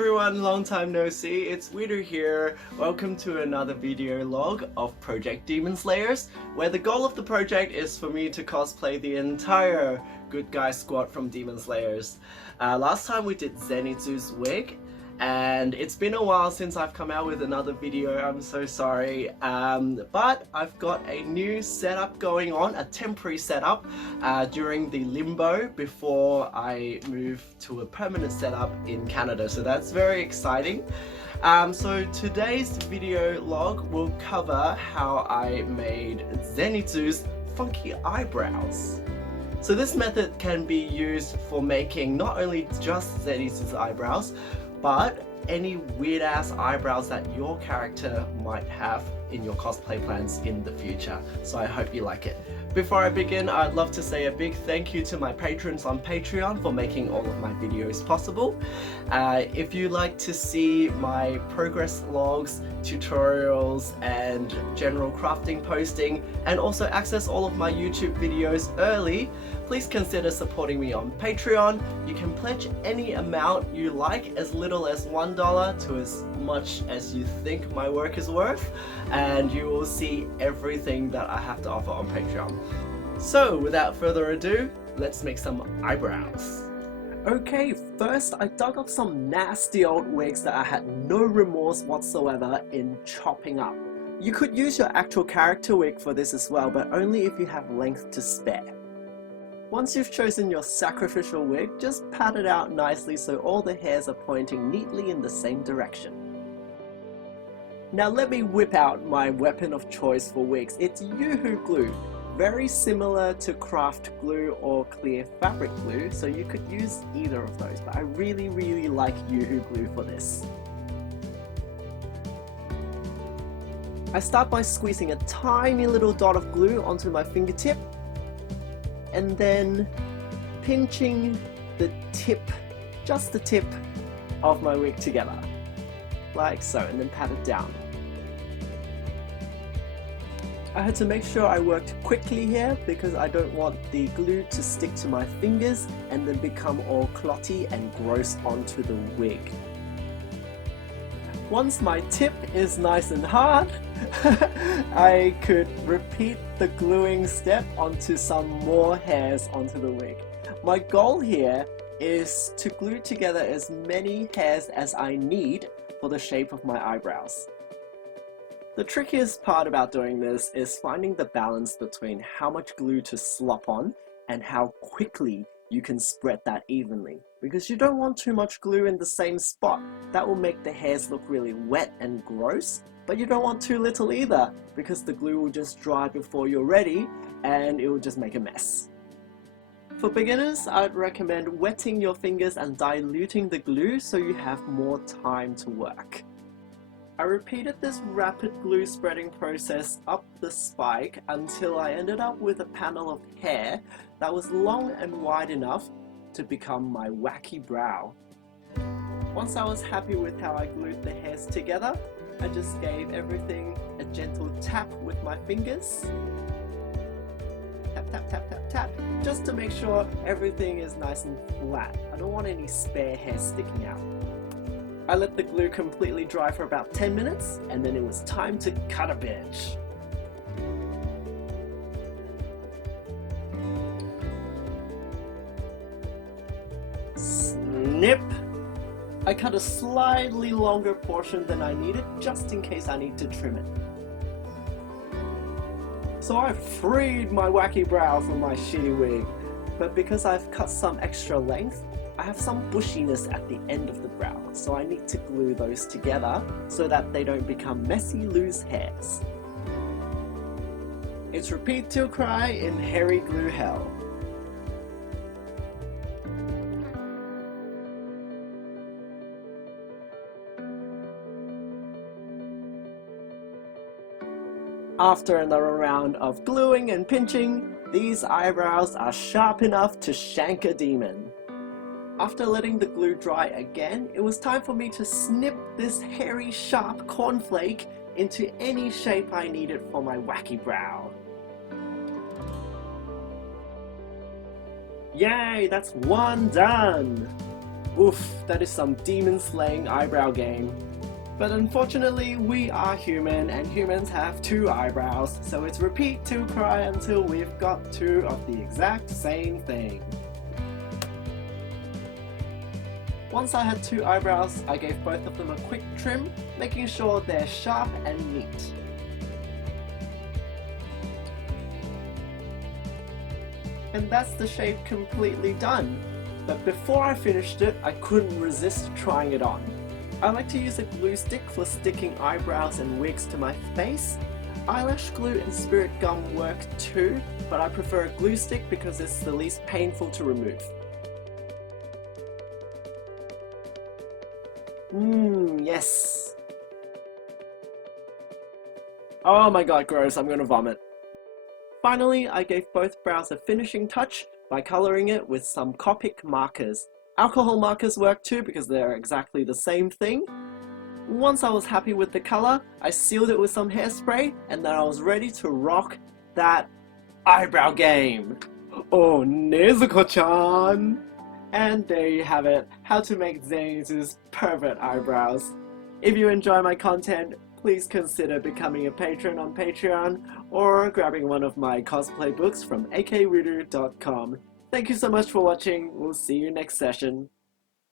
everyone, long time no see, it's Widu here. Welcome to another video log of Project Demon Slayers, where the goal of the project is for me to cosplay the entire good guy squad from Demon Slayers. Last time we did Zenitsu's wig, and it's been a while since I've come out with another video, I'm so sorry, but I've got a new setup going on, a temporary setup during the limbo before I move to a permanent setup in Canada, so that's very exciting. So today's video log will cover how I made Zenitsu's funky eyebrows. So this method can be used for making not only just Zenitsu's eyebrows, but any weird ass eyebrows that your character might have in your cosplay plans in the future. So I hope you like it. Before I begin, I'd love to say a big thank you to my patrons on Patreon for making all of my videos possible. If you like to see my progress logs, tutorials, and general crafting posting, and also access all of my YouTube videos early, please consider supporting me on Patreon. You can pledge any amount you like, as little as $1 to as much as you think my work is worth, and you will see everything that I have to offer on Patreon. So without further ado, let's make some eyebrows. Okay, first I dug up some nasty old wigs that I had no remorse whatsoever in chopping up. You could use your actual character wig for this as well, but only if you have length to spare. Once you've chosen your sacrificial wig, just pat it out nicely so all the hairs are pointing neatly in the same direction. Now let me whip out my weapon of choice for wigs. It's Yoo-hoo glue. Very similar to craft glue or clear fabric glue, so you could use either of those, but I really like Yoo-hoo glue for this. I start by squeezing a tiny little dot of glue onto my fingertip, and then pinching the tip, just the tip of my wig together, like so, and then pat it down. I had to make sure I worked quickly here because I don't want the glue to stick to my fingers and then become all clotty and gross onto the wig. Once my tip is nice and hard, I could repeat the gluing step onto some more hairs onto the wig. My goal here is to glue together as many hairs as I need for the shape of my eyebrows. The trickiest part about doing this is finding the balance between how much glue to slop on and how quickly you can spread that evenly, because you don't want too much glue in the same spot. That will make the hairs look really wet and gross, but you don't want too little either, because the glue will just dry before you're ready and it will just make a mess. For beginners, I'd recommend wetting your fingers and diluting the glue so you have more time to work. I repeated this rapid glue spreading process up the spike until I ended up with a panel of hair that was long and wide enough to become my wacky brow. Once I was happy with how I glued the hairs together, I just gave everything a gentle tap with my fingers. Tap, tap, tap, tap, tap, just to make sure everything is nice and flat. I don't want any spare hair sticking out. I let the glue completely dry for about 10 minutes, and then it was time to cut a bitch. Snip! I cut a slightly longer portion than I needed, just in case I need to trim it. So I freed my wacky brow from my shitty wig, but because I've cut some extra length, I have some bushiness at the end of the brow, so I need to glue those together so that they don't become messy loose hairs. It's repeat till cry in hairy glue hell. After another round of gluing and pinching, these eyebrows are sharp enough to shank a demon. After letting the glue dry again, it was time for me to snip this hairy sharp cornflake into any shape I needed for my wacky brow. Yay, that's one done! Oof, that is some demon-slaying eyebrow game. But unfortunately, we are human, and humans have 2 eyebrows, so it's repeat to cry until we've got 2 of the exact same thing. Once I had 2 eyebrows, I gave both of them a quick trim, making sure they're sharp and neat. And that's the shape completely done. But before I finished it, I couldn't resist trying it on. I like to use a glue stick for sticking eyebrows and wigs to my face. Eyelash glue and spirit gum work too, but I prefer a glue stick because it's the least painful to remove. Yes! Oh my god, gross, I'm gonna vomit. Finally, I gave both brows a finishing touch by colouring it with some Copic markers. Alcohol markers work too because they're exactly the same thing. Once I was happy with the colour, I sealed it with some hairspray and then I was ready to rock that eyebrow game. Oh, Nezuko-chan! And there you have it, how to make Zenitsu's pervert eyebrows. If you enjoy my content, please consider becoming a patron on Patreon or grabbing one of my cosplay books from akreader.com. Thank you so much for watching, we'll see you next session.